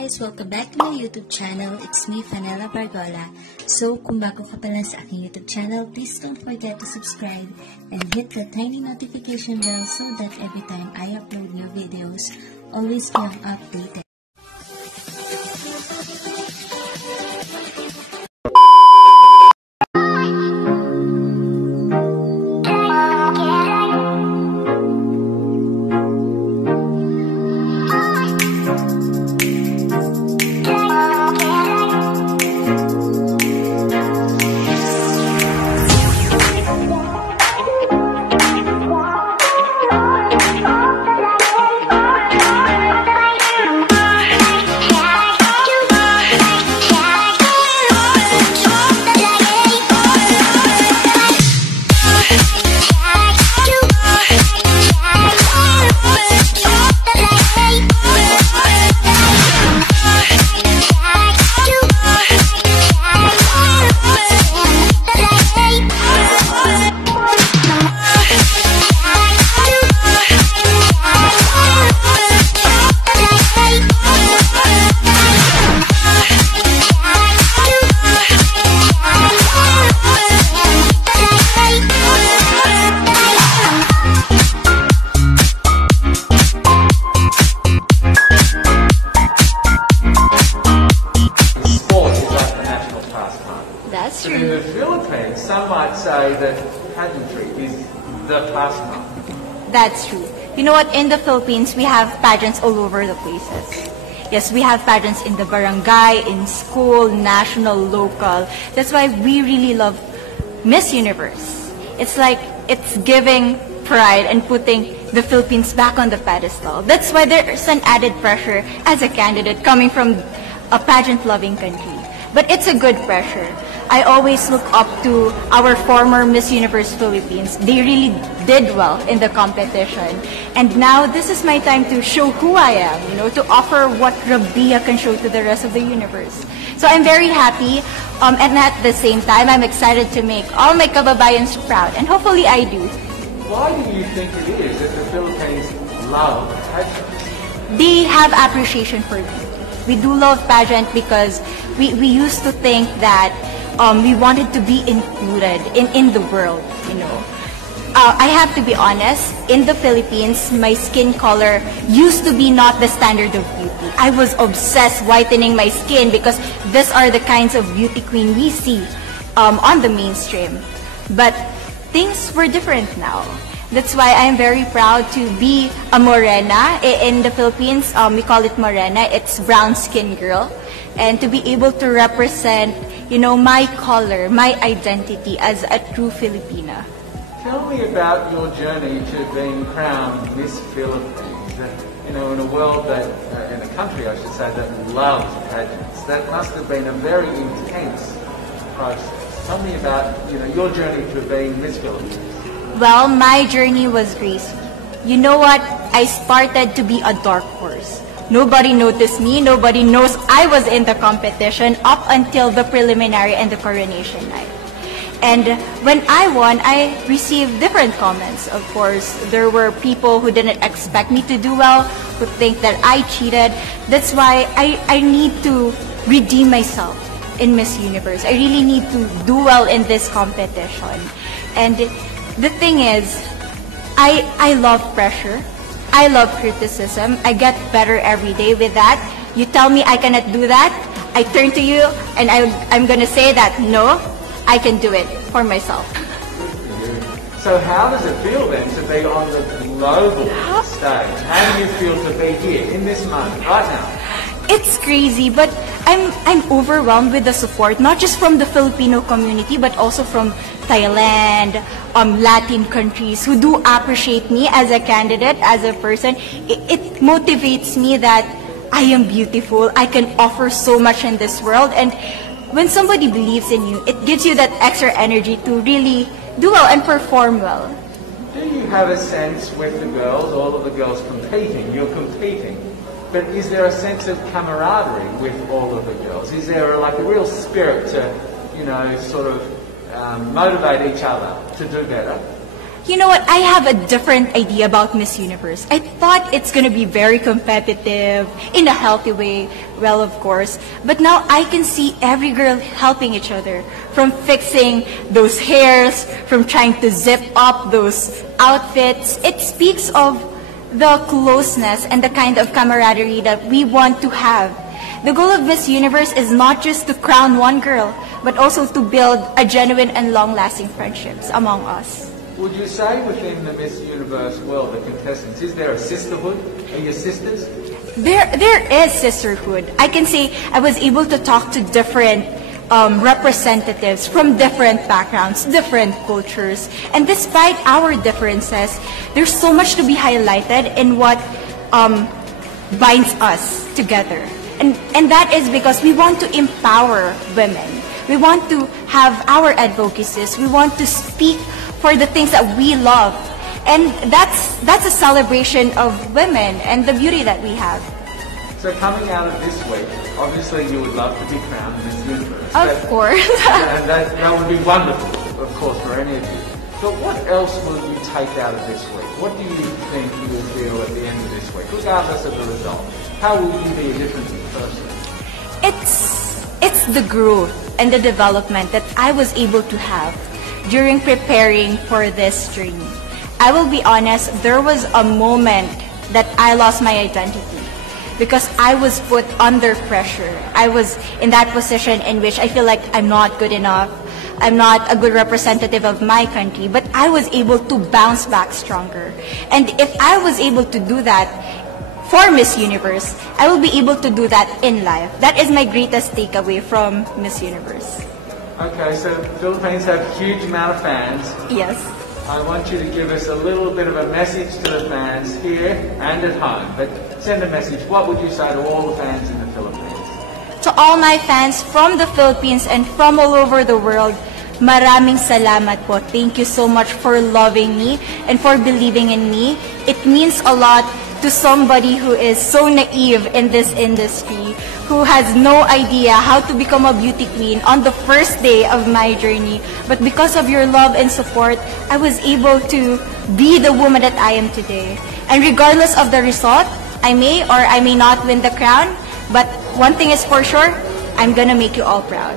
Guys, welcome back to my YouTube channel. It's me, Fanela Bargola. So, kung bago ka pa lang sa aking YouTube channel, please don't forget to subscribe and hit the tiny notification bell so that every time I upload new videos, always get updated. That's true. In the Philippines, some might say that pageantry is the pastime. That's true. You know what? In the Philippines, we have pageants all over the places. Yes, we have pageants in the barangay, in school, national, local. That's why we really love Miss Universe. It's like it's giving pride and putting the Philippines back on the pedestal. That's why there's an added pressure as a candidate coming from a pageant-loving country. But it's a good pressure. I always look up to our former Miss Universe Philippines. They really did well in the competition. And now this is my time to show who I am, to offer what Rabiya can show to the rest of the universe. So I'm very happy, and at the same time, I'm excited to make all my kababayans proud, and hopefully I do. Why do you think it is that the Philippines love pageants? They have appreciation for me. We do love pageant because we used to think that we wanted to be included in the world, I have to be honest, in the Philippines, my skin color used to be not the standard of beauty. I was obsessed whitening my skin because these are the kinds of beauty queen we see on the mainstream. But things were different now. That's why I'm very proud to be a morena. In the Philippines, we call it morena. It's brown skin girl. And to be able to represent, my color, my identity as a true Filipina. Tell me about your journey to being crowned Miss Philippines. In a world that, in a country I should say, that loves pageants. That must have been a very intense process. Tell me about, your journey to being Miss Philippines. Well, my journey was crazy. You know what? I started to be a dark horse. Nobody noticed me. Nobody knows I was in the competition up until the preliminary and the coronation night. And when I won, I received different comments. Of course, there were people who didn't expect me to do well, who think that I cheated. That's why I need to redeem myself in Miss Universe. I really need to do well in this competition. And the thing is, I love pressure. I love criticism. I get better every day with that. You tell me I cannot do that, I turn to you and I'm going to say that, no, I can do it for myself. So how does it feel then to be on the global stage? How do you feel to be here in this moment, right now? It's crazy, but I'm overwhelmed with the support, not just from the Filipino community, but also from Thailand, Latin countries who do appreciate me as a candidate, as a person. It motivates me that I am beautiful, I can offer so much in this world, and when somebody believes in you, it gives you that extra energy to really do well and perform well. Do you have a sense with the girls, all of the girls competing, you're competing, but is there a sense of camaraderie with all of the girls? Is there a real spirit to, sort of motivate each other to do better? You know what? I have a different idea about Miss Universe. I thought it's gonna be very competitive, in a healthy way, well, of course. But now I can see every girl helping each other, from fixing those hairs, from trying to zip up those outfits. It speaks of the closeness and the kind of camaraderie that we want to have. The goal of Miss Universe is not just to crown one girl, but also to build a genuine and long-lasting friendships among us. Would you say within the Miss Universe world, the contestants, is there a sisterhood? Are you sisters? There is sisterhood. I can say I was able to talk to different representatives from different backgrounds, different cultures. And despite our differences, there's so much to be highlighted in what binds us together. And that is because we want to empower women. We want to have our advocacies. We want to speak for the things that we love. And that's a celebration of women and the beauty that we have. So coming out of this week, obviously you would love to be crowned Miss Universe. Of course. And that would be wonderful, of course, for any of you. But what else will you take out of this week? What do you think you will feel at the end of this week, regardless of the result? How will you be a different person? It's the growth and the development that I was able to have during preparing for this journey. I will be honest, there was a moment that I lost my identity because I was put under pressure. I was in that position in which I feel like I'm not good enough. I'm not a good representative of my country, but I was able to bounce back stronger. And if I was able to do that for Miss Universe, I will be able to do that in life. That is my greatest takeaway from Miss Universe. Okay, so Philippines have a huge amount of fans. Yes. I want you to give us a little bit of a message to the fans here and at home. But send a message. What would you say to all the fans in the Philippines? To all my fans from the Philippines and from all over the world, maraming salamat po. Thank you so much for loving me and for believing in me. It means a lot to somebody who is so naive in this industry, who has no idea how to become a beauty queen on the first day of my journey. But because of your love and support, I was able to be the woman that I am today. And regardless of the result, I may or I may not win the crown, but one thing is for sure, I'm gonna make you all proud.